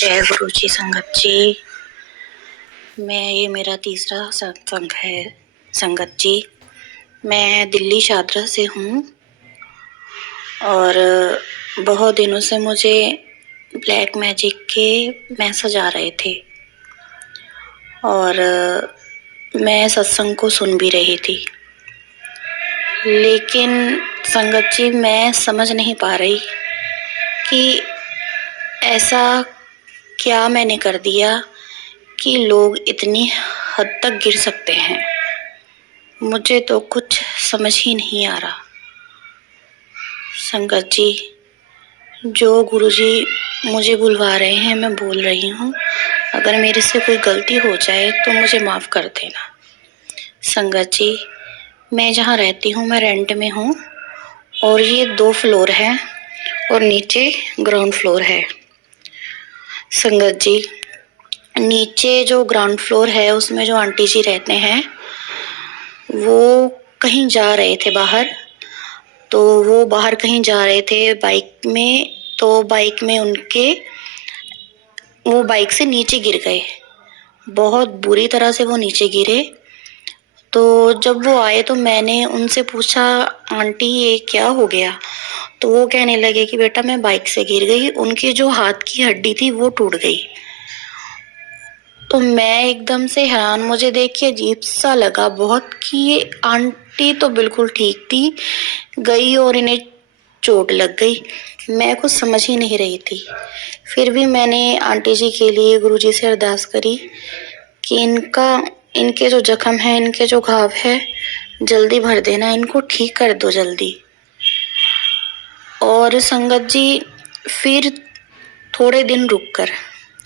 जय गुरु जी संगत जी। ये मेरा तीसरा सत्संग है संगत जी। मैं दिल्ली शादरा से हूँ और बहुत दिनों से मुझे ब्लैक मैजिक के मैसेज आ रहे थे और मैं सत्संग को सुन भी रही थी, लेकिन संगत जी मैं समझ नहीं पा रही कि ऐसा क्या मैंने कर दिया कि लोग इतनी हद तक गिर सकते हैं। मुझे तो कुछ समझ ही नहीं आ रहा संगत जी। जो गुरुजी मुझे बुलवा रहे हैं मैं बोल रही हूँ, अगर मेरे से कोई गलती हो जाए तो मुझे माफ़ कर देना संगत जी। मैं जहाँ रहती हूँ मैं रेंट में हूँ और ये 2 फ्लोर है और नीचे ग्राउंड फ्लोर है संगत जी। नीचे जो ग्राउंड फ्लोर है उसमें जो आंटी जी रहते हैं वो कहीं जा रहे थे बाहर, तो वो बाहर कहीं जा रहे थे बाइक में, तो बाइक में वो बाइक से नीचे गिर गए। बहुत बुरी तरह से वो नीचे गिरे। तो जब वो आए तो मैंने उनसे पूछा, आंटी ये क्या हो गया? तो वो कहने लगे कि बेटा मैं बाइक से गिर गई, उनके जो हाथ की हड्डी थी वो टूट गई। तो मैं एकदम से हैरान, मुझे देख के अजीब सा लगा बहुत कि ये आंटी तो बिल्कुल ठीक थी, गई और इन्हें चोट लग गई। मैं कुछ समझ ही नहीं रही थी। फिर भी मैंने आंटी जी के लिए गुरुजी से अरदास करी कि इनके जो जख्म है, इनके जो घाव है जल्दी भर देना, इनको ठीक कर दो जल्दी। और संगत जी फिर थोड़े दिन रुककर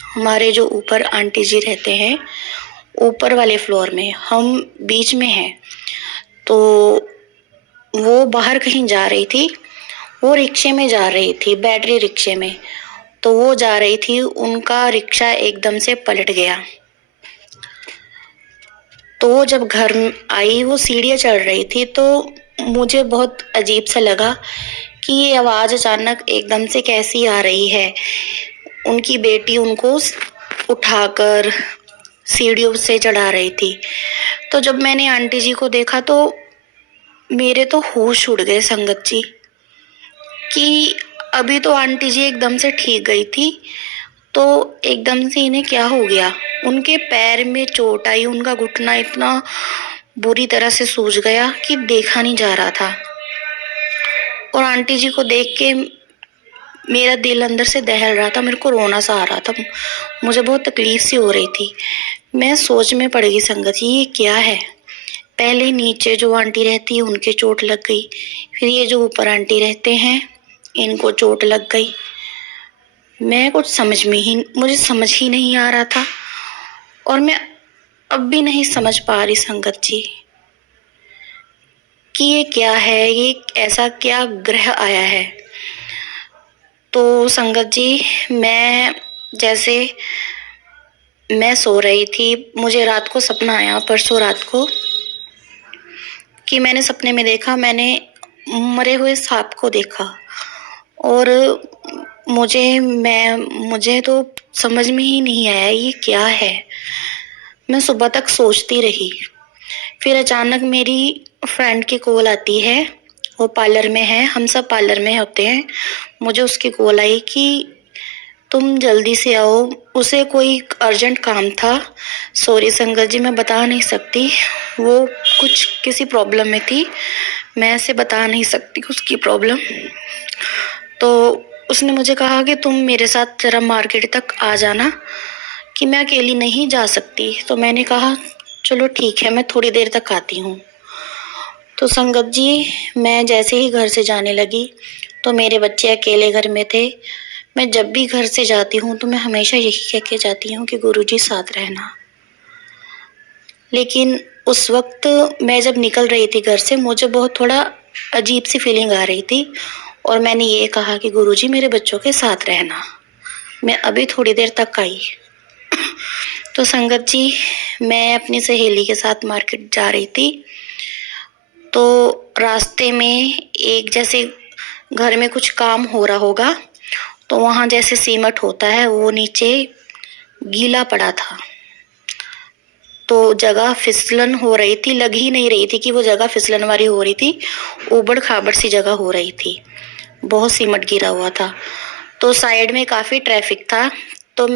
हमारे जो ऊपर आंटी जी रहते हैं, ऊपर वाले फ्लोर में, हम बीच में हैं, तो वो बाहर कहीं जा रही थी, वो रिक्शे में जा रही थी, बैटरी रिक्शे में। तो वो जा रही थी, उनका रिक्शा एकदम से पलट गया। तो वो जब घर आई, वो सीढ़ियाँ चढ़ रही थी, तो मुझे बहुत अजीब सा लगा कि ये आवाज़ अचानक एकदम से कैसी आ रही है। उनकी बेटी उनको उठाकर सीढ़ियों से चढ़ा रही थी। तो जब मैंने आंटी जी को देखा तो मेरे तो होश उड़ गए संगत जी कि अभी तो आंटी जी एकदम से ठीक गई थी, तो एकदम से इन्हें क्या हो गया? उनके पैर में चोट आई, उनका घुटना इतना बुरी तरह से सूज गया कि देखा नहीं जा रहा था। और आंटी जी को देख के मेरा दिल अंदर से दहल रहा था, मेरे को रोना सा आ रहा था, मुझे बहुत तकलीफ सी हो रही थी। मैं सोच में पड़ गई संगत जी, ये क्या है? पहले नीचे जो आंटी रहती है उनके चोट लग गई, फिर ये जो ऊपर आंटी रहते हैं इनको चोट लग गई। मुझे समझ ही नहीं आ रहा था और मैं अब भी नहीं समझ पा रही संगत जी कि ये क्या है, ये ऐसा क्या ग्रह आया है। तो संगत जी मैं सो रही थी, मुझे रात को सपना आया, परसों रात को, कि मैंने सपने में देखा, मैंने मरे हुए सांप को देखा। और मुझे तो समझ में ही नहीं आया ये क्या है। मैं सुबह तक सोचती रही। फिर अचानक मेरी फ्रेंड की कॉल आती है, वो पार्लर में है, हम सब पार्लर में होते हैं। मुझे उसकी कॉल आई कि तुम जल्दी से आओ, उसे कोई अर्जेंट काम था। सॉरी संगत जी मैं बता नहीं सकती, वो कुछ किसी प्रॉब्लम में थी, मैं ऐसे बता नहीं सकती उसकी प्रॉब्लम। तो उसने मुझे कहा कि तुम मेरे साथ जरा मार्केट तक आ जाना, कि मैं अकेली नहीं जा सकती। तो मैंने कहा चलो ठीक है, मैं थोड़ी देर तक आती हूँ। तो संगत जी मैं जैसे ही घर से जाने लगी तो मेरे बच्चे अकेले घर में थे। मैं जब भी घर से जाती हूँ तो मैं हमेशा यही कह के जाती हूँ कि गुरुजी साथ रहना। लेकिन उस वक्त मैं जब निकल रही थी घर से, मुझे बहुत थोड़ा अजीब सी फीलिंग आ रही थी और मैंने ये कहा कि गुरुजी मेरे बच्चों के साथ रहना। मैं अभी थोड़ी देर तक आई। तो संगत जी मैं अपनी सहेली के साथ मार्केट जा रही थी, तो रास्ते में एक जैसे घर में कुछ काम हो रहा होगा, तो वहाँ जैसे सीमट होता है वो नीचे गीला पड़ा था, तो जगह फिसलन हो रही थी, लग ही नहीं रही थी कि वो जगह फिसलन वाली हो रही थी, ऊबड़ खाबड़ सी जगह हो रही थी, बहुत सीमट गिरा हुआ था। तो साइड में काफी ट्रैफिक था, तो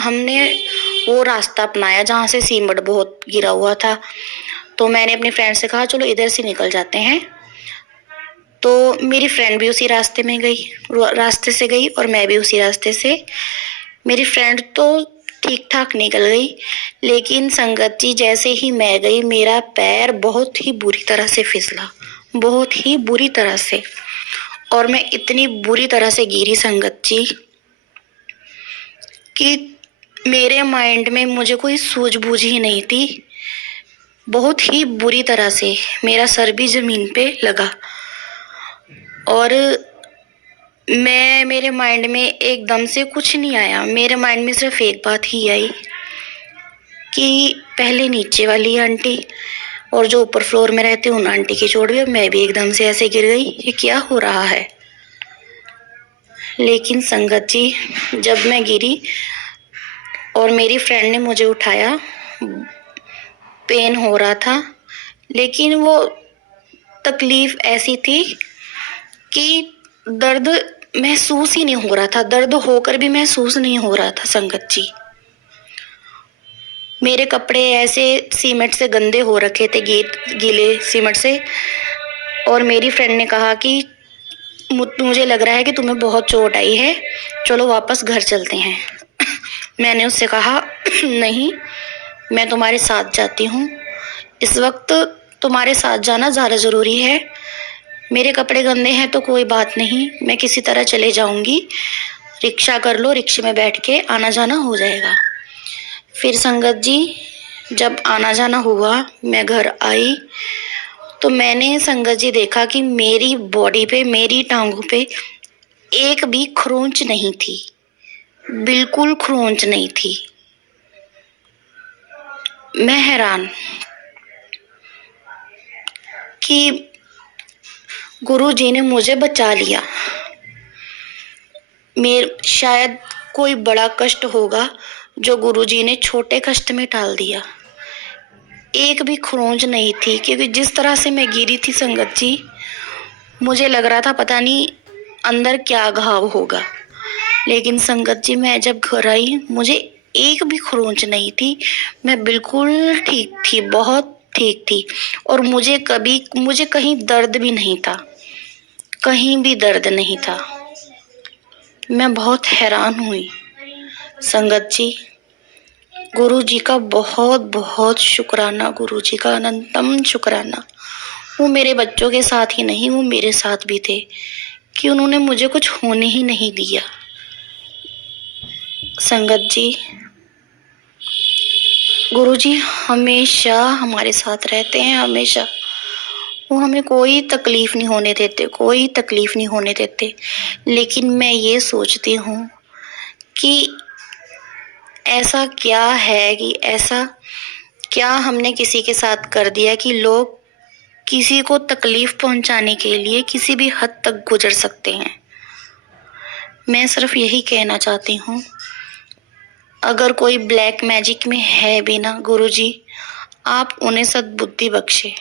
हमने वो रास्ता अपनाया जहाँ से सीमट बहुत गिरा हुआ था। तो मैंने अपनी फ्रेंड से कहा चलो इधर से निकल जाते हैं। तो मेरी फ्रेंड भी उसी रास्ते से गई और मैं भी उसी रास्ते से। मेरी फ्रेंड तो ठीक ठाक निकल गई, लेकिन संगत जी जैसे ही मैं गई मेरा पैर बहुत ही बुरी तरह से फिसला, बहुत ही बुरी तरह से, और मैं इतनी बुरी तरह से गिरी संगत जी कि मेरे माइंड में मुझे कोई सूझबूझ ही नहीं थी। बहुत ही बुरी तरह से मेरा सर भी जमीन पे लगा, और मेरे माइंड में एकदम से कुछ नहीं आया। मेरे माइंड में सिर्फ एक बात ही आई कि पहले नीचे वाली आंटी और जो ऊपर फ्लोर में रहते उन आंटी की चोट भी, मैं भी एकदम से ऐसे गिर गई, ये क्या हो रहा है। लेकिन संगत जी जब मैं गिरी और मेरी फ्रेंड ने मुझे उठाया, पेन हो रहा था, लेकिन वो तकलीफ ऐसी थी कि दर्द महसूस ही नहीं हो रहा था, दर्द होकर भी महसूस नहीं हो रहा था संगत जी। मेरे कपड़े ऐसे सीमेंट से गंदे हो रखे थे, गीले सीमेंट से, और मेरी फ्रेंड ने कहा कि मुझे लग रहा है कि तुम्हें बहुत चोट आई है, चलो वापस घर चलते हैं। मैंने उससे कहा नहीं, मैं तुम्हारे साथ जाती हूँ, इस वक्त तुम्हारे साथ जाना ज़्यादा ज़रूरी है। मेरे कपड़े गंदे हैं तो कोई बात नहीं, मैं किसी तरह चले जाऊंगी, रिक्शा कर लो, रिक्शे में बैठ के आना जाना हो जाएगा। फिर संगत जी जब आना जाना हुआ, मैं घर आई तो मैंने संगत जी देखा कि मेरी बॉडी पे, मेरी टांगों पे एक भी खरोंच नहीं थी, बिल्कुल खरोंच नहीं थी। मैं हैरान कि गुरु जी ने मुझे बचा लिया। शायद कोई बड़ा कष्ट होगा जो गुरु जी ने छोटे कष्ट में टाल दिया। एक भी खरोंच नहीं थी, क्योंकि जिस तरह से मैं गिरी थी संगत जी, मुझे लग रहा था पता नहीं अंदर क्या घाव होगा। लेकिन संगत जी मैं जब घर आई मुझे एक भी खरोंच नहीं थी, मैं बिल्कुल ठीक थी, बहुत ठीक थी, और मुझे कहीं दर्द भी नहीं था, कहीं भी दर्द नहीं था। मैं बहुत हैरान हुई संगत जी। गुरु जी का बहुत बहुत शुक्राना, गुरु जी का अनंतम शुक्राना। वो मेरे बच्चों के साथ ही नहीं, वो मेरे साथ भी थे कि उन्होंने मुझे कुछ होने ही नहीं दिया। संगत जी गुरु जी हमेशा हमारे साथ रहते हैं, हमेशा। वो हमें कोई तकलीफ नहीं होने देते, कोई तकलीफ नहीं होने देते। लेकिन मैं ये सोचती हूँ कि ऐसा क्या है, कि ऐसा क्या हमने किसी के साथ कर दिया कि लोग किसी को तकलीफ पहुंचाने के लिए किसी भी हद तक गुजर सकते हैं। मैं सिर्फ यही कहना चाहती हूँ, अगर कोई ब्लैक मैजिक में है भी ना गुरुजी, आप उन्हें सद्बुद्धि बख्शे,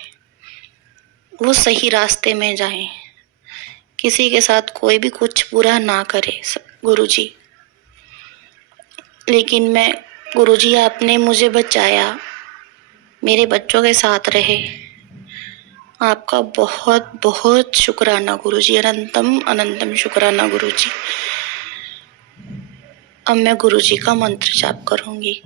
वो सही रास्ते में जाएं, किसी के साथ कोई भी कुछ बुरा ना करे गुरुजी। लेकिन मैं गुरुजी आपने मुझे बचाया, मेरे बच्चों के साथ रहे, आपका बहुत बहुत शुक्राना गुरुजी, अनंतम अनंतम शुक्राना गुरुजी। अब मैं गुरुजी का मंत्र जाप करूंगी।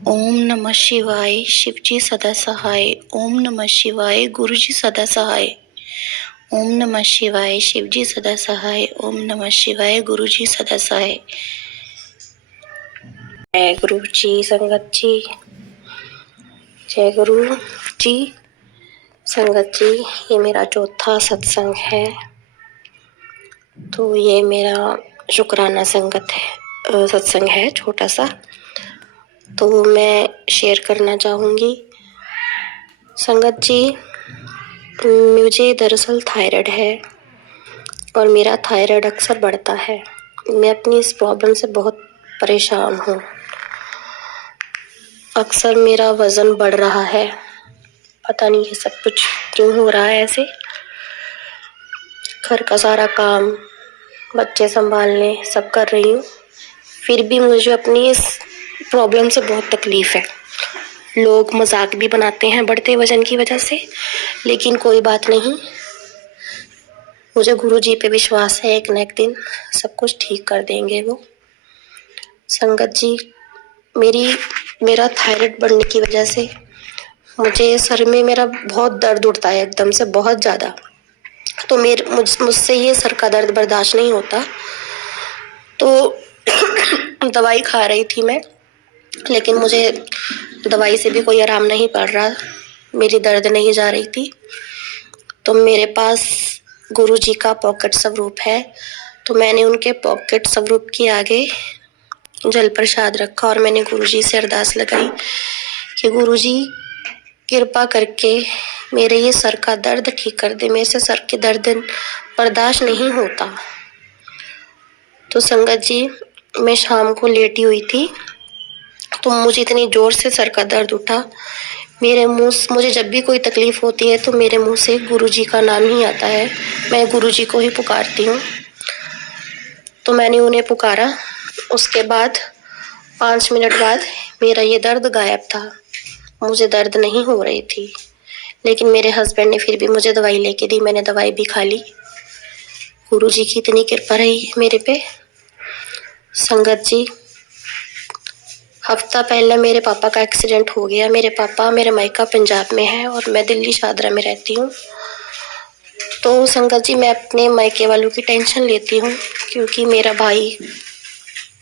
ओम नमः शिवाय, शिवजी सदा सहाय। ओम नमः शिवाय, गुरुजी सदा सहाय। ओम नमः शिवाय, शिवजी सदा सहाय। ओम नमः शिवाय, गुरुजी सदा सहाय। जय गुरु जी संगत जी, जय गुरु जी संगत जी। ये मेरा चौथा सत्संग है, तो ये मेरा शुक्राना सत्संग है, छोटा सा, तो मैं शेयर करना चाहूँगी। संगत जी मुझे दरअसल थायराइड है और मेरा थायराइड अक्सर बढ़ता है। मैं अपनी इस प्रॉब्लम से बहुत परेशान हूँ। अक्सर मेरा वज़न बढ़ रहा है, पता नहीं ये सब कुछ क्यों हो रहा है ऐसे। घर का सारा काम, बच्चे संभालने सब कर रही हूँ, फिर भी मुझे अपनी इस प्रॉब्लम से बहुत तकलीफ़ है। लोग मजाक भी बनाते हैं बढ़ते वजन की वजह से, लेकिन कोई बात नहीं, मुझे गुरुजी पे विश्वास है, एक न एक दिन सब कुछ ठीक कर देंगे वो। संगत जी, मेरा थायराइड बढ़ने की वजह से मुझे सर में मेरा बहुत दर्द उठता है एकदम से, बहुत ज़्यादा। तो मुझसे ये सर का दर्द बर्दाश्त नहीं होता, तो दवाई खा रही थी मैं, लेकिन मुझे दवाई से भी कोई आराम नहीं पड़ रहा, मेरी दर्द नहीं जा रही थी। तो मेरे पास गुरुजी का पॉकेट स्वरूप है, तो मैंने उनके पॉकेट स्वरूप के आगे जल प्रसाद रखा और मैंने गुरुजी से अरदास लगाई कि गुरुजी कृपा करके मेरे ये सर का दर्द ठीक कर दे, मेरे से सर के दर्द बर्दाश्त नहीं होता। तो संगत जी, मैं शाम को लेटी हुई थी, तो मुझे इतनी जोर से सर का दर्द उठा, मुझे जब भी कोई तकलीफ होती है तो मेरे मुंह से गुरुजी का नाम ही आता है, मैं गुरुजी को ही पुकारती हूँ। तो मैंने उन्हें पुकारा, उसके बाद 5 मिनट बाद मेरा ये दर्द गायब था, मुझे दर्द नहीं हो रही थी। लेकिन मेरे हस्बैंड ने फिर भी मुझे दवाई लेके दी, मैंने दवाई भी खा ली। गुरुजी की इतनी कृपा रही मेरे पे। संगत जी, हफ्ता पहले मेरे पापा का एक्सीडेंट हो गया। मेरे पापा, मेरे मायका पंजाब में है और मैं दिल्ली शादरा में रहती हूँ। तो संगत जी, मैं अपने मायके वालों की टेंशन लेती हूँ, क्योंकि मेरा भाई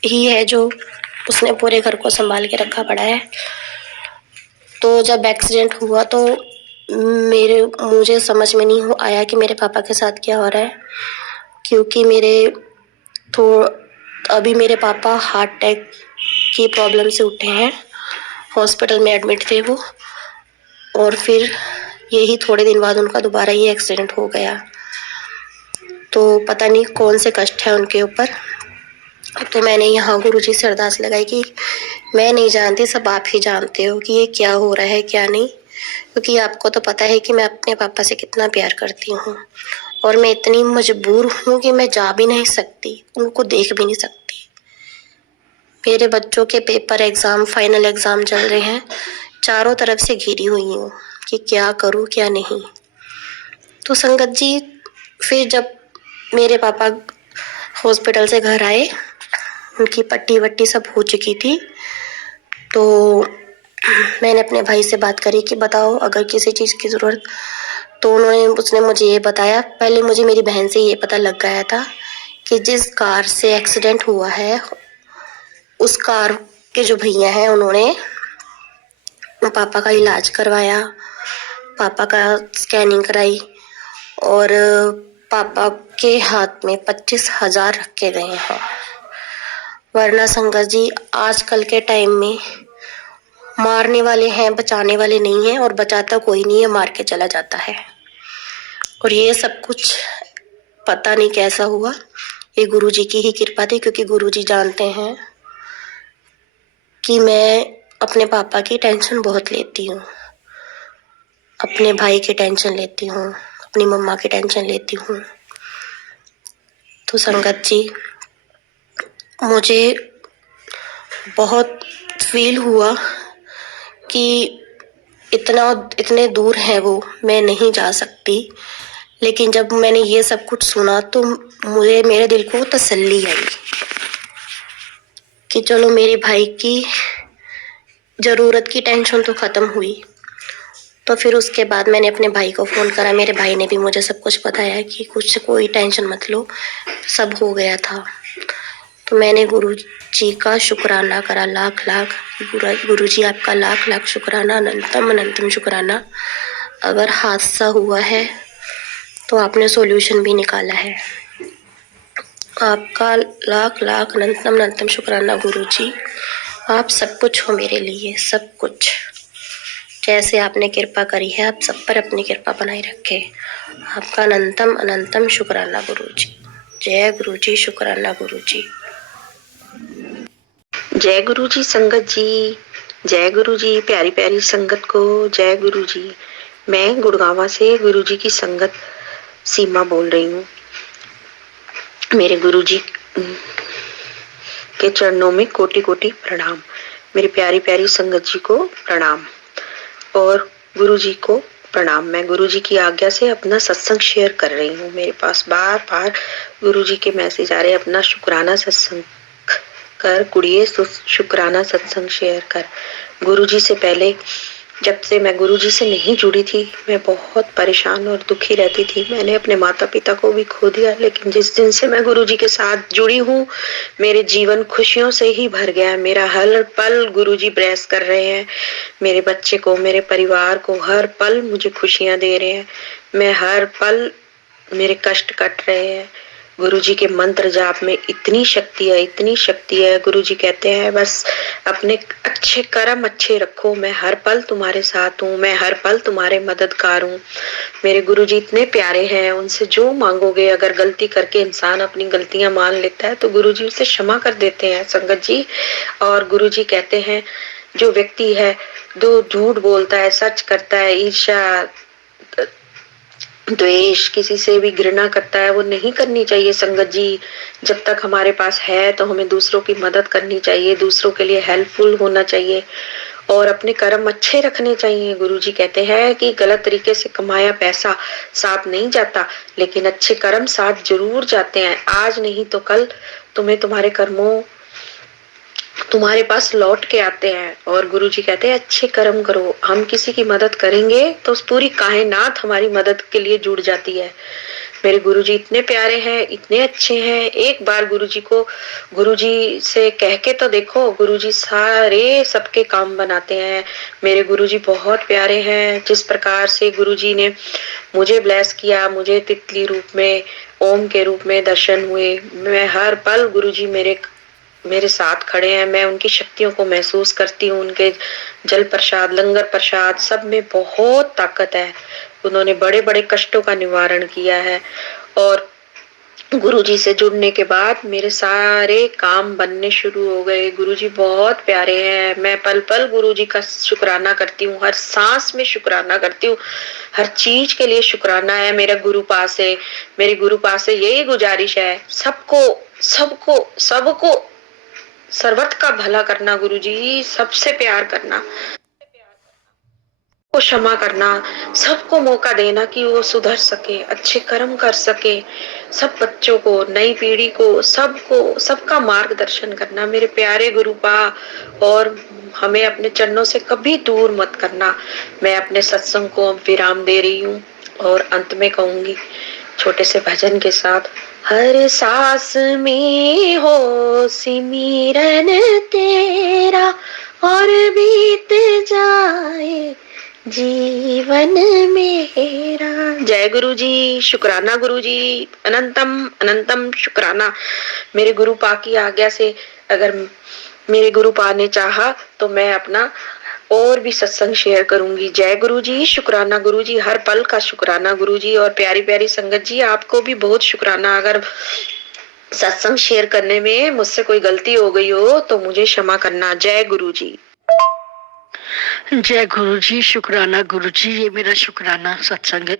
ही है जो उसने पूरे घर को संभाल के रखा पड़ा है। तो जब एक्सीडेंट हुआ तो मुझे समझ में नहीं आया कि मेरे पापा के साथ क्या हो रहा है, क्योंकि अभी मेरे पापा हार्ट अटैक की प्रॉब्लम से उठे हैं, हॉस्पिटल में एडमिट थे वो, और फिर यही थोड़े दिन बाद उनका दोबारा ये एक्सीडेंट हो गया। तो पता नहीं कौन से कष्ट है उनके ऊपर। तो मैंने यहाँ गुरुजी से अरदास लगाई कि मैं नहीं जानती, सब आप ही जानते हो कि ये क्या हो रहा है क्या नहीं, क्योंकि आपको तो पता है कि मैं अपने पापा से कितना प्यार करती हूँ, और मैं इतनी मजबूर हूँ कि मैं जा भी नहीं सकती, उनको देख भी नहीं सकती। मेरे बच्चों के पेपर, एग्ज़ाम, फाइनल एग्ज़ाम चल रहे हैं, चारों तरफ से घिरी हुई हूँ कि क्या करूँ क्या नहीं। तो संगत जी, फिर जब मेरे पापा हॉस्पिटल से घर आए, उनकी पट्टी वट्टी सब हो चुकी थी, तो मैंने अपने भाई से बात करी कि बताओ अगर किसी चीज़ की ज़रूरत, तो उसने मुझे ये बताया। पहले मुझे मेरी बहन से ये पता लग गया था कि जिस कार से एक्सीडेंट हुआ है, उस कार के जो भैया हैं उन्होंने पापा का इलाज करवाया, पापा का स्कैनिंग कराई, और पापा के हाथ में 25,000 रखे गए हैं। वरना संगत जी, आजकल के टाइम में मारने वाले हैं, बचाने वाले नहीं हैं, और बचाता कोई नहीं है, मार के चला जाता है। और ये सब कुछ पता नहीं कैसा हुआ, ये गुरुजी की ही कृपा थी, क्योंकि गुरुजी जानते हैं कि मैं अपने पापा की टेंशन बहुत लेती हूँ, अपने भाई की टेंशन लेती हूँ, अपनी मम्मा की टेंशन लेती हूँ। तो संगत जी, मुझे बहुत फील हुआ कि इतने दूर है वो, मैं नहीं जा सकती। लेकिन जब मैंने ये सब कुछ सुना तो मेरे दिल को तसल्ली आई कि चलो मेरे भाई की ज़रूरत की टेंशन तो ख़त्म हुई। तो फिर उसके बाद मैंने अपने भाई को फ़ोन करा, मेरे भाई ने भी मुझे सब कुछ बताया कि कोई टेंशन मत लो, सब हो गया था। तो मैंने गुरुजी का शुक्राना करा, लाख लाख। गुरुजी आपका लाख लाख शुक्राना, अनंतम अनंतम शुक्राना। अगर हादसा हुआ है तो आपने सॉल्यूशन भी निकाला है, आपका लाख लाख अनंतम अनंतम शुक्राना गुरुजी। आप सब कुछ हो मेरे लिए, सब कुछ। जैसे आपने कृपा करी है, आप सब पर अपनी कृपा बनाए रखे। आपका अनंतम अनंतम शुक्राना गुरुजी। जय गुरु जी, शुक्राना गुरु जी। जय गुरु जी संगत जी, जय गुरु जी प्यारी प्यारी संगत को जय गुरु जी। मैं गुड़गांवा से गुरु जी की संगत सीमा बोल रही हूँ। मेरे गुरु जी के चरणों में कोटि कोटि प्रणाम। मेरी प्यारी प्यारी संगत जी को प्रणाम और गुरु जी को प्रणाम। मैं गुरु जी की आज्ञा से अपना सत्संग शेयर कर रही हूँ। मेरे पास बार बार गुरु जी के मैसेज आ रहे हैं, अपना शुक्राना सत्संग कर कुड़िए, शुक्राना सत्संग शेयर कर। गुरु जी से पहले जब से मैं गुरु जी से नहीं जुड़ी थी, मैं बहुत परेशान और दुखी रहती थी। मैंने अपने माता पिता को भी खो दिया, लेकिन जिस दिन से मैं गुरु जी के साथ जुड़ी हूँ, मेरे जीवन खुशियों से ही भर गया। मेरा हर पल गुरु जी ब्लेस कर रहे हैं। मेरे बच्चे को, मेरे परिवार को हर पल मुझे खुशियां दे रहे हैं। मैं हर पल मेरे कष्ट कट रहे हैं। गुरु जी के मंत्र जाप में इतनी शक्ति है, इतनी शक्ति है। गुरु जी कहते हैं बस अपने अच्छे कर्म अच्छे रखो, मैं हर पल तुम्हारे साथ हूँ, मैं हर पल तुम्हारे मददगार हूँ। मेरे गुरु जी इतने प्यारे हैं, उनसे जो मांगोगे, अगर गलती करके इंसान अपनी गलतियां मान लेता है तो गुरु जी उसे क्षमा कर देते हैं संगत जी। और गुरु जी कहते हैं जो व्यक्ति है जो झूठ बोलता है, सच करता है, ईर्ष्या द्वेष, किसी से भी घृणा करता है, वो नहीं करनी चाहिए संगत जी। जब तक हमारे पास है तो हमें दूसरों की मदद करनी चाहिए, दूसरों के लिए हेल्पफुल होना चाहिए और अपने कर्म अच्छे रखने चाहिए। गुरुजी कहते हैं कि गलत तरीके से कमाया पैसा साथ नहीं जाता, लेकिन अच्छे कर्म साथ जरूर जाते हैं। आज नहीं तो कल तुम्हें तुम्हारे कर्मों तुम्हारे पास लौट के आते हैं। और गुरुजी कहते हैं अच्छे कर्म करो। हम किसी की मदद करेंगे तो पूरी कायनात हमारी मदद के लिए जुड़ जाती है। मेरे गुरुजी इतने प्यारे हैं, इतने अच्छे हैं। एक बार गुरुजी से कह के तो देखो, गुरुजी सारे सबके काम बनाते हैं। मेरे गुरुजी बहुत प्यारे हैं। जिस प्रकार से गुरुजी ने मुझे ब्लेस किया, मुझे तितली रूप में, ओम के रूप में दर्शन हुए। मैं हर पल गुरुजी मेरे साथ खड़े हैं। मैं उनकी शक्तियों को महसूस करती हूँ। उनके जल प्रसाद, लंगर प्रसाद, सब में बहुत ताकत है। उन्होंने बड़े बड़े कष्टों का निवारण किया है। और गुरुजी से जुड़ने के बाद मेरे सारे काम बनने शुरू हो गए। गुरुजी बहुत प्यारे हैं। मैं पल पल गुरुजी का शुक्राना करती हूँ, हर सांस में शुक्राना करती हूँ, हर चीज के लिए शुक्राना है। मेरे गुरु पास से यही गुजारिश है, सबको सबको सबको सर्वत्र का भला करना। गुरुजी सबसे प्यार करना, को क्षमा करना, सबको मौका देना कि वो सुधर सके, अच्छे कर्म कर सके। सब बच्चों को, नई पीढ़ी को, सबका मार्गदर्शन करना। मेरे प्यारे गुरुपा, और हमें अपने चरणों से कभी दूर मत करना। मैं अपने सत्संग को अब विराम दे रही हूँ और अंत में कहूंगी छोटे से भजन के साथ। हर सांस में हो सिमरन तेरा और बीत जाए जीवन मेरा। जय गुरु जी, शुक्राना गुरु जी, अनंतम अनंतम शुक्राना। मेरे गुरु पा की आज्ञा से अगर मेरे गुरु पा ने चाहा तो मैं अपना और भी सत्संग शेयर करूंगी। जय गुरु जी, शुक्राना गुरु जी, हर पल का शुक्राना गुरु जी। और प्यारी प्यारी संगत जी, आपको भी बहुत शुक्राना। अगर सत्संग शेयर करने में मुझसे कोई गलती हो गई हो तो मुझे क्षमा करना। जय गुरु जी। जय गुरु जी, शुक्राना गुरु जी। ये मेरा शुक्राना सत्संग है।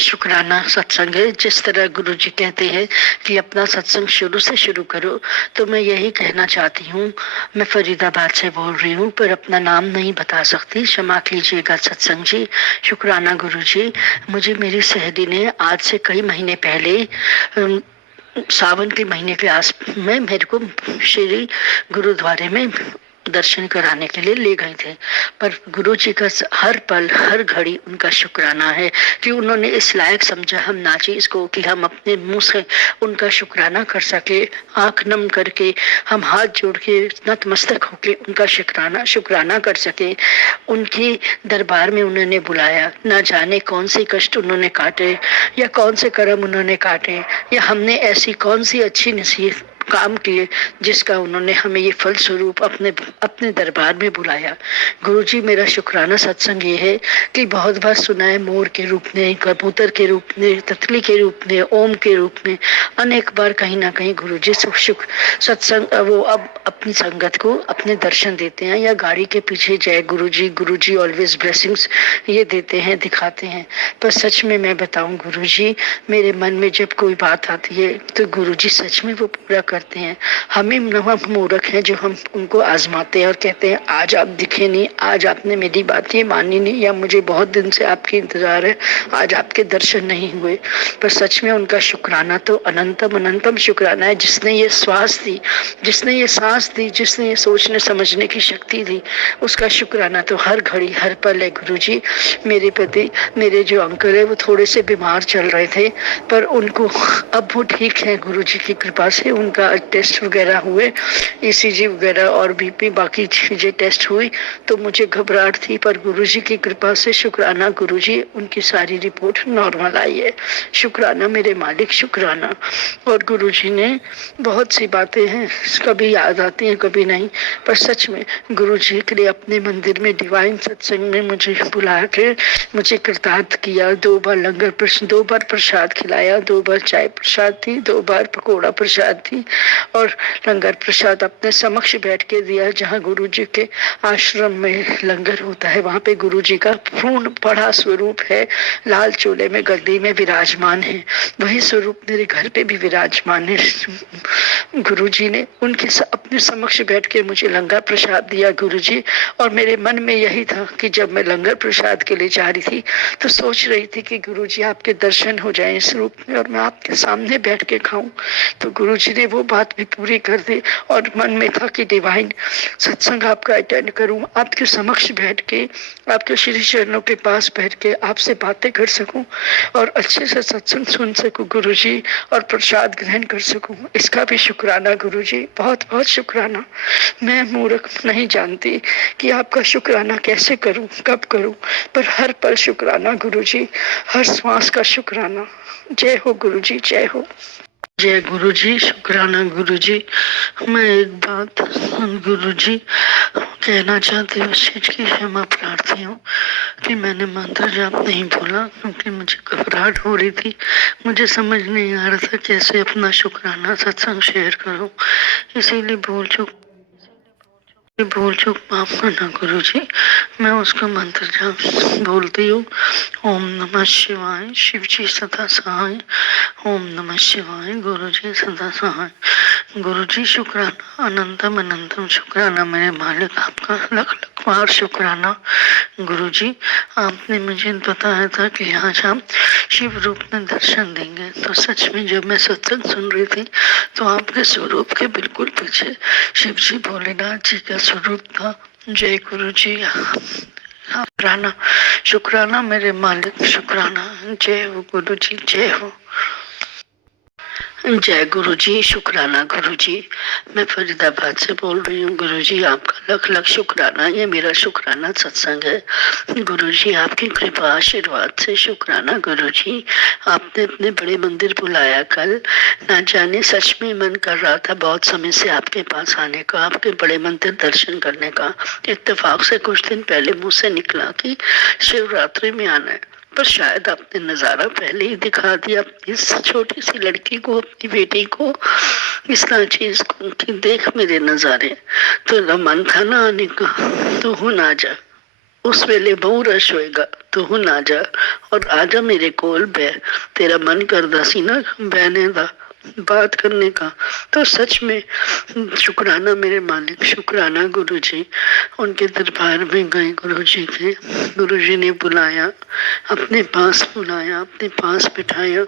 शुक्राना सत्संग है। जिस तरह गुरु जी कहते हैं कि अपना सत्संग शुरू से शुरू करो, तो मैं यही कहना चाहती हूँ। मैं फरीदाबाद से बोल रही हूँ, पर अपना नाम नहीं बता सकती, क्षमा कीजिएगा सत्संग जी। शुक्राना गुरु जी। मुझे मेरी सहेली ने आज से कई महीने पहले सावन के महीने के आस में मेरे को श्री गुरुद्वारे में दर्शन कराने के लिए ले गए थे। पर गुरु जी का हर पल हर घड़ी उनका शुक्राना है कि उन्होंने इस लायक समझा हम नाचीज को कि हम अपने मुंह से उनका शुक्राना कर सके। आंख नम करके हम हाथ जोड़ के नतमस्तक होके उनका शुक्राना कर सके। उनके दरबार में उन्होंने बुलाया, न जाने कौन से कष्ट उन्होंने काटे या कौन से कर्म उन्होंने काटे, या हमने ऐसी कौन सी अच्छी नसीहत काम किए जिसका उन्होंने हमें ये फल स्वरूप अपने अपने दरबार में बुलाया। गुरुजी, मेरा शुक्राना सत्संग ये है कि बहुत बार सुना है मोर के रूप में, कबूतर के रूप में, तितली के रूप में, ओम के रूप में, अनेक बार कहीं ना कहीं गुरुजी सत्संग वो अब अपनी संगत को अपने दर्शन देते हैं, या गाड़ी के पीछे जय गुरुजी, गुरुजी ऑलवेज ब्लेसिंग्स ये देते हैं, दिखाते हैं। पर सच में मैं बताऊं गुरुजी, मेरे मन में जब कोई बात आती है तो गुरुजी सच में वो पूरा करते हैं। हमें मूर्ख हैं जो हम उनको आजमाते हैं और कहते हैं आज आप दिखे नहीं, आज आपने मेरी बातें मानी नहीं, या मुझे बहुत दिन से आपकी इंतजार है, आज आपके दर्शन नहीं हुए। पर सच में उनका शुक्राना तो अनंतम अनंतम शुक्राना है, जिसने ये श्वास दी, जिसने ये सांस दी, जिसने ये सोचने समझने की शक्ति दी, उसका शुक्राना तो हर घड़ी हर पल है गुरुजी। मेरे पति, मेरे जो अंकल है, वो थोड़े से बीमार चल रहे थे, पर उनको अब वो ठीक है गुरुजी की कृपा से। उनका टेस्ट वगैरह हुए, ईसीजी वगैरह और बीपी बाकी चीजें टेस्ट हुई, तो मुझे घबराहट थी, पर गुरुजी की कृपा से शुक्राना गुरुजी, उनकी सारी रिपोर्ट नॉर्मल आई है। शुक्राना मेरे मालिक, शुक्राना। और गुरुजी ने बहुत सी बातें हैं, कभी याद आती हैं कभी नहीं, पर सच में गुरुजी के लिए अपने मंदिर में डिवाइन सत्संग में मुझे बुला के मुझे कृतार्थ किया। 2 बार लंगर 2 बार प्रसाद खिलाया, 2 बार चाय प्रसाद थी, 2 बार पकौड़ा प्रसाद थी, और लंगर प्रसाद अपने समक्ष बैठ के दिया। जहाँ गुरुजी के आश्रम में लंगर होता है, वहाँ पे गुरुजी का पूर्ण बड़ा स्वरूप है, लाल चोले में गद्दी में विराजमान है। वही स्वरूप मेरे घर पे भी विराजमान है। गुरुजी ने उनके अपने समक्ष बैठ के मुझे लंगर प्रसाद दिया गुरुजी। और मेरे मन में यही था कि जब मैं लंगर प्रसाद के लिए जा रही थी तो सोच रही थी कि गुरुजी आपके दर्शन हो जाएं इस रूप में और मैं आपके सामने बैठ के खाऊं। तो गुरुजी ने वो बात भी पूरी कर दी। और मन में था कि डिवाइन सत्संग आपका अटेंड करूं, आपके समक्ष बैठ के, आपके श्री चरणों के पास बैठ के आपसे बातें कर सकूं और अच्छे से सत्संग सुन सकूं गुरुजी, और प्रसाद ग्रहण कर सकूं। इसका भी शुक्राना गुरुजी, बहुत बहुत शुक्राना। मैं मूर्ख नहीं जानती कि आपका शुक्राना कैसे करूं, कब करूं, पर हर पल शुक्राना गुरुजी, हर श्वास का शुक्राना। जय हो गुरुजी, जय हो। जय गुरुजी, शुक्राना गुरुजी। मैं एक बात गुरुजी कहना चाहती हूँ, उस चीज की क्षमा प्रार्थी हूँ कि मैंने मंत्र जाप नहीं बोला, क्योंकि मुझे घबराहट हो रही थी। मुझे समझ नहीं आ रहा था कैसे अपना शुक्राना सत्संग शेयर करूं, इसीलिए भूल चूक माफ करना गुरुजी। मैं उसका मंत्र जाप बोलती हूँ। ओम नमः शिवाय, शिव जी सदा सहाय। ओम नमः शिवाय, गुरुजी सदा सहाय। गुरुजी शुक्राना, अनंतम अनंतम शुक्राना मेरे मालिक, आपका लख लख बार शुक्राना। गुरुजी, आपने मुझे बताया था कि आज आप शिव रूप में दर्शन देंगे, तो सच में जब मैं सत्संग सुन रही थी तो आपके स्वरूप के बिल्कुल पीछे शिव जी भोलेनाथ जी का स्वरूप था। जय गुरुजी, शुक्राना, शुक्राना मेरे मालिक, शुक्राना। जय हो गुरुजी, जय हो। जय गुरुजी, शुक्राना गुरुजी। मैं फरीदाबाद से बोल रही हूँ गुरुजी, आपका लख लख शुक्राना। ये मेरा शुक्राना सत्संग है गुरुजी, आपकी कृपा आशीर्वाद से शुक्राना गुरुजी। आपने अपने बड़े मंदिर बुलाया कल, ना जाने सच में मन कर रहा था बहुत समय से आपके पास आने का, आपके बड़े मंदिर दर्शन करने का। इत्तेफाक से कुछ दिन पहले मुंह से निकला कि शिवरात्रि में आना है, पर शायद आपने नजारा पहले ही दिखा दिया इस छोटी सी लड़की को, अपनी बेटी को, इस चीज को कि देख मेरे नजारे। तो मन था ना आने का, तो हूं ना जा, उस वेले बहु रश होएगा, तो हूं ना जा और आजा मेरे कोल बह। तेरा मन करदा सी ना बहने दा, बात करने का। तो सच में शुक्राना मेरे मालिक, शुक्राना गुरुजी। उनके दरबार में गए गुरुजी के, गुरुजी ने बुलाया, अपने पास बुलाया, अपने पास बिठाया,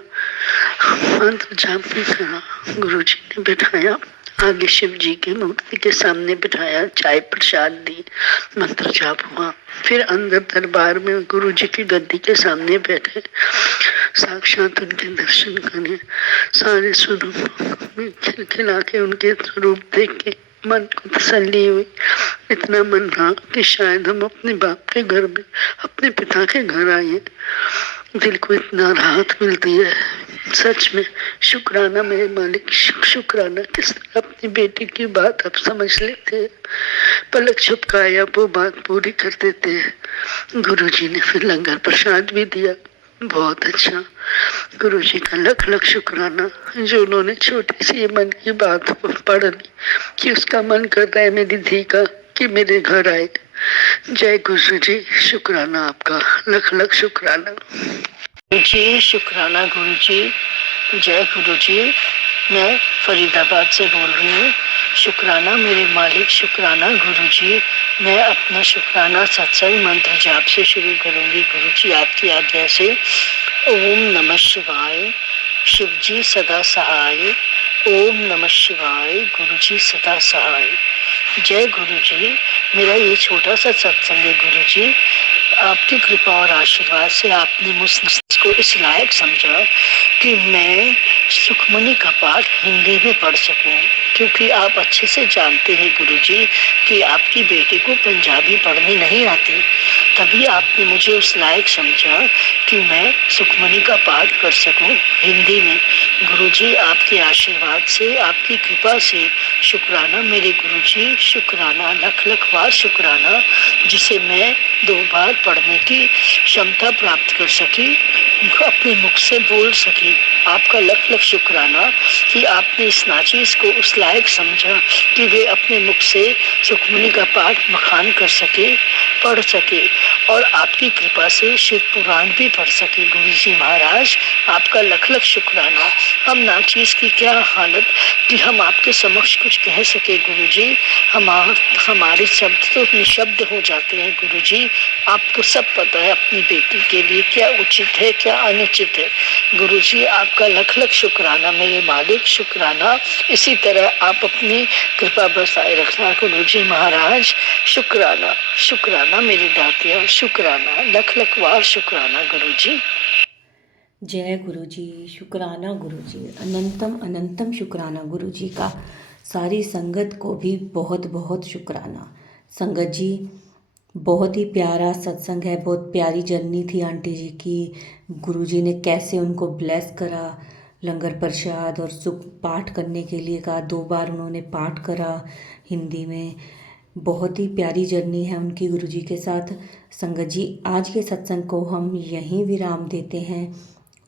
मंत्र जाप भी करा, गुरुजी ने बिठाया आगे शिव जी की मूर्ति के सामने बिठाया, चाय प्रसाद दी, मंत्र जाप हुआ। फिर अंदर दरबार में गुरु जी की गद्दी के सामने बैठे, साक्षात उनके दर्शन करे, सारे स्वरूप में खिलखिला के उनके स्वरूप देख के मन को तसल्ली हुई। इतना मन रहा कि शायद हम अपने बाप के घर में, अपने पिता के घर आए। दिल को इतना राहत मिलती है सच में शुक्राना मेरे मालिक, शुक्राना किस तरह अपनी बेटी की बात आप समझ लेते हैं, पलक झपकाया वो बात पूरी कर देते हैं। गुरुजी ने फिर लंगर प्रसाद भी दिया, बहुत अच्छा। गुरुजी का लख लख शुक्राना जो उन्होंने छोटी सी मन की बात पढ़ ली कि उसका मन करता है मेरी धी का कि मेरे घर आए। जय गुरुजी, शुक्राना आपका, लख लख शुक्राना। गुरुजी शुक्राना गुरुजी, जय गुरुजी। मैं फरीदाबाद से बोल रही हूँ। शुक्राना मेरे मालिक, शुक्राना गुरुजी। मैं अपना शुक्राना सत्संग मंत्र जाप से शुरू करूंगी गुरुजी आपकी आज्ञा से। ओम नमः शिवाय, शिवजी सदा सहाय। ओम नमः शिवाय, गुरुजी सदा सहाय। जय गुरुजी। मेरा ये छोटा सा सत्संग है गुरुजी, आपकी कृपा और आशीर्वाद से आपने मुझको इस लायक समझा कि मैं सुखमनी का पाठ हिंदी में पढ़ सकूं, क्योंकि आप अच्छे से जानते हैं गुरुजी कि आपकी बेटी को पंजाबी पढ़नी नहीं आती। तभी आपने मुझे उस लायक समझा कि मैं सुखमनी का पाठ कर सकूं हिंदी में। गुरुजी आपके आशीर्वाद से, आपकी कृपा से शुक्राना मेरे गुरुजी, शुक्राना, लख लख बार शुक्राना, जिसे मैं 2 बार पढ़ने की क्षमता प्राप्त कर सकी, अपने मुख से बोल सकी। आपका लख लख शुक्राना कि आपने इस नाचीज को उस लायक समझा कि वे अपने मुख से सुखमनी का पाठ बखान कर सके, पढ़ सके, और आपकी कृपा से शिव पुराण भी पढ़ सके। गुरुजी महाराज आपका लख लख शुक्राना। हम नाचीज की क्या हालत कि हम आपके समक्ष कुछ कह सके गुरुजी, हमारे शब्द तो निशब्द हो जाते हैं गुरुजी। आपको सब पता है अपनी बेटी के लिए क्या उचित है, क्या अनुचित है। गुरुजी आपका लख लख शुक्राना मेरे मालिक, शुक्राना। इसी तरह आप अपनी कृपा बरसाए रखना गुरुजी महाराज। शुक्राना, शुक्राना मेरे दातिया, शुक्राना, लख लख बार शुक्राना गुरुजी। जय गुरुजी, शुक्राना गुरुजी, अनंतम अनंतम शुक्राना गुरुजी का। सारी संगत को भी बहुत बहुत शुक्राना। संगत जी, बहुत ही प्यारा सत्संग है, बहुत प्यारी जर्नी थी आंटी जी की। गुरुजी ने कैसे उनको ब्लेस करा, लंगर प्रसाद और सुख पाठ करने के लिए कहा। 2 बार उन्होंने पाठ करा हिंदी में। बहुत ही प्यारी जर्नी है उनकी गुरुजी के साथ। संगत जी, आज के सत्संग को हम यहीं विराम देते हैं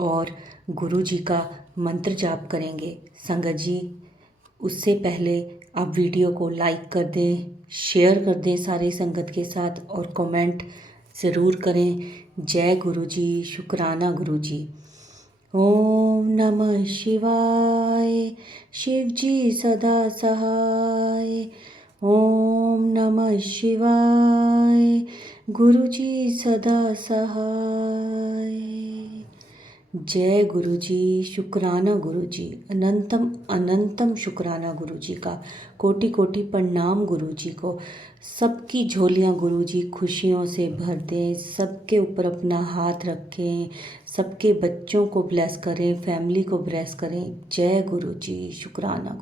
और गुरुजी का मंत्र जाप करेंगे। संगत जी, उससे पहले आप वीडियो को लाइक कर दें, शेयर कर दें सारे संगत के साथ और कमेंट ज़रूर करें। जय गुरुजी, शुक्राना गुरुजी। ओम नमः शिवाय, शिवजी सदा सहाय। ओम नमः शिवाय, गुरुजी सदा सहाय। जय गुरुजी, शुक्राना गुरुजी, अनंतम अनंतम शुक्राना गुरुजी का। कोटि कोटि प्रणाम गुरुजी को। सबकी झोलियाँ गुरुजी खुशियों से भर दें, सबके ऊपर अपना हाथ रखें, सबके बच्चों को ब्लेस करें, फैमिली को ब्लेस करें। जय गुरुजी, शुक्राना।